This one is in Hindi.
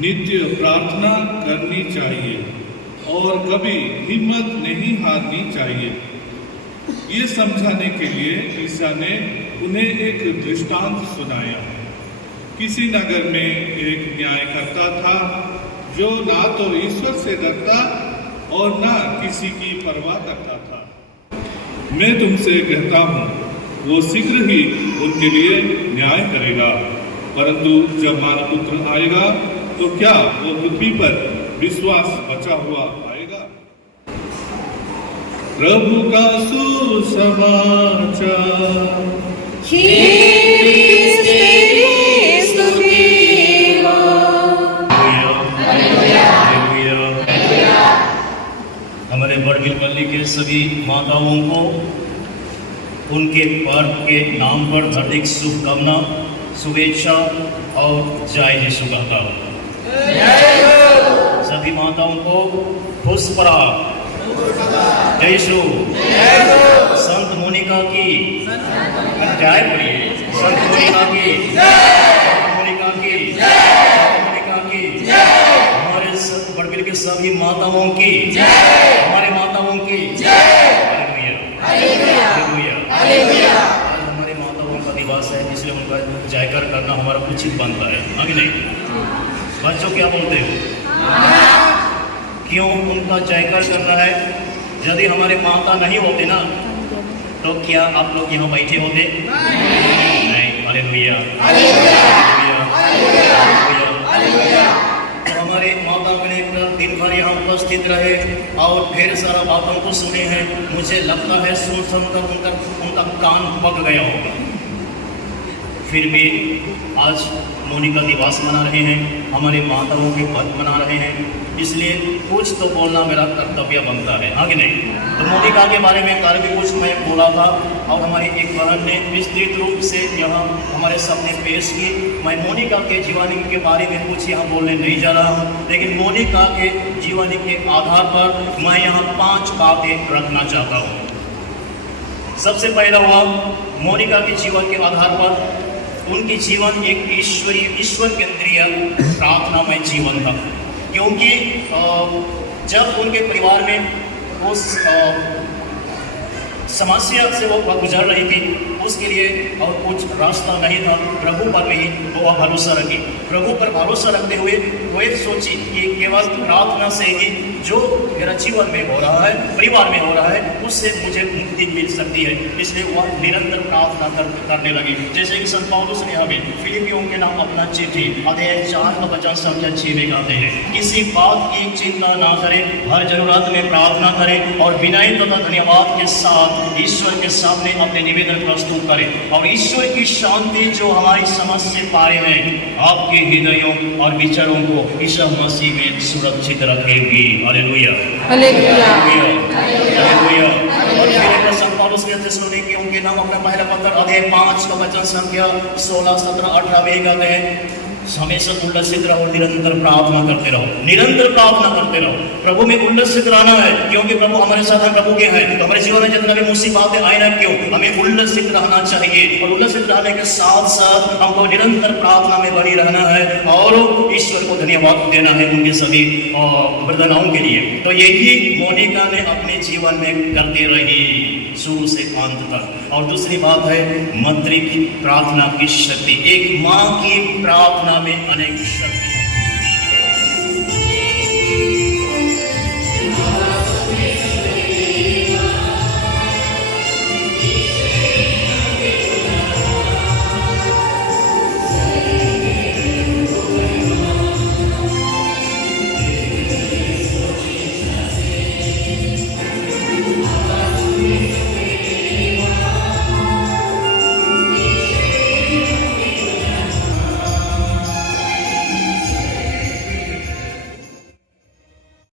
नित्य प्रार्थना करनी चाहिए और कभी हिम्मत नहीं हारनी चाहिए। ये समझाने के लिए ईसा ने उन्हें एक दृष्टांत सुनाया। किसी नगर में एक न्यायकर्ता था जो ना तो ईश्वर से डरता और ना किसी की परवाह करता था। मैं तुमसे कहता हूँ, वो शीघ्र ही उनके लिए न्याय करेगा। परंतु जब मानव पुत्र आएगा तो क्या वो पृथ्वी पर विश्वास बचा हुआ पाएगा? प्रभु का सुसमाचार। हमारे बड़गिल पल्ली के सभी माताओं को उनके पर्व के नाम पर हार्दिक शुभकामना, शुभेच्छा और जय यीशु कहता हूँ। सभी माताओं को खुश पराग जय यीशु। संत मोनिका की जय प्रिय, संत मोनिका की, संत मोनिका की, संत मोनिका की, हमारे बड़गिल के सभी माताओं की, हमारे माताओं की। करना हमारा उचित बनता है, आगे नहीं? बच्चों क्या बोलते हो? क्यों उनका जयकार करना है? यदि हमारे माता नहीं होते ना तो क्या आप लोग यहाँ बैठे होते? नहीं। Hallelujah, hallelujah. तो हमारे माता ने पूरा दिन भर यहाँ उपस्थित रहे और ढेर सारा बातों को सुने हैं। मुझे लगता है सुनकर उनका कान पक गया होगा। फिर भी आज मोनिका दिवस मना रहे हैं, हमारे माताओं के व्रत मना रहे हैं, इसलिए कुछ तो बोलना मेरा कर्तव्य बनता है, आगे नहीं? तो मोनिका के बारे में कल भी कुछ मैं बोला था और हमारी एक बहन ने विस्तृत रूप से यहाँ हमारे सामने पेश की। मैं मोनिका के जीवनी के बारे में कुछ यहाँ बोलने नहीं जा रहा हूँ, लेकिन मोनिका के जीवनी के आधार पर मैं यहाँ 5 बातें रखना चाहता हूँ। सबसे पहला हुआ मोनिका के जीवन के आधार पर उनकी जीवन एक ईश्वर केंद्रीय प्रार्थनामय जीवन था, क्योंकि जब उनके परिवार में उस समस्या से वो गुजर रही थी, उसके लिए और कुछ रास्ता नहीं था, प्रभु पर ही वो भरोसा रखी। प्रभु पर भरोसा रखते हुए वो एक सोची कि केवल प्रार्थना से ही जो मेरा जीवन में हो रहा है, परिवार में हो रहा है, उससे मुझे मुक्ति मिल सकती है। इसलिए वह निरंतर प्रार्थना करने लगी। जैसे कि संत पौलुस ने हमें फिलिपियों के नाम अपना चिट्ठी अध्याय 4 का वचन संख्या 6 में कहते हैं, किसी बात की चिंता ना करें, हर जरूरत में प्रार्थना करें और विनय तथा धन्यवाद के साथ ईश्वर के सामने अपने निवेदन प्रस्तुत करें, और ईश्वर की शांति जो हमारी समझ से पारे में आपके हृदयों और विचारों को ईसा मसीह में सुरक्षित रखेगी। Hallelujah, hallelujah, hallelujah. और फिर संत पौलुस के थिस्सलुनीकियों के नाम अपना पहला पत्र अध्याय 5 का वचन संख्या 16, 17, 18 में कहते हैं, हमेशा उल्लसित रहो, निरंतर प्रार्थना करते रहो, निरंतर प्रार्थना करते रहो। प्रभु में उल्लसित रहना है, क्योंकि प्रभु हमारे साथ हैं, प्रभु के हैं। तो हमारे जीवन में जितना भी मुसीबतें आए ना क्यों, हमें उल्लसित रहना चाहिए, और उल्लसित रहने के साथ साथ हमको निरंतर प्रार्थना में बनी रहना है और ईश्वर को धन्यवाद देना है उनके सभी वरदानों के लिए। तो यही मोनिका ने अपने जीवन में करते रही शुरू से अंत तक। और दूसरी बात है मातृ प्रार्थना की शक्ति। एक माँ की प्रार्थना में अनेक शक्ति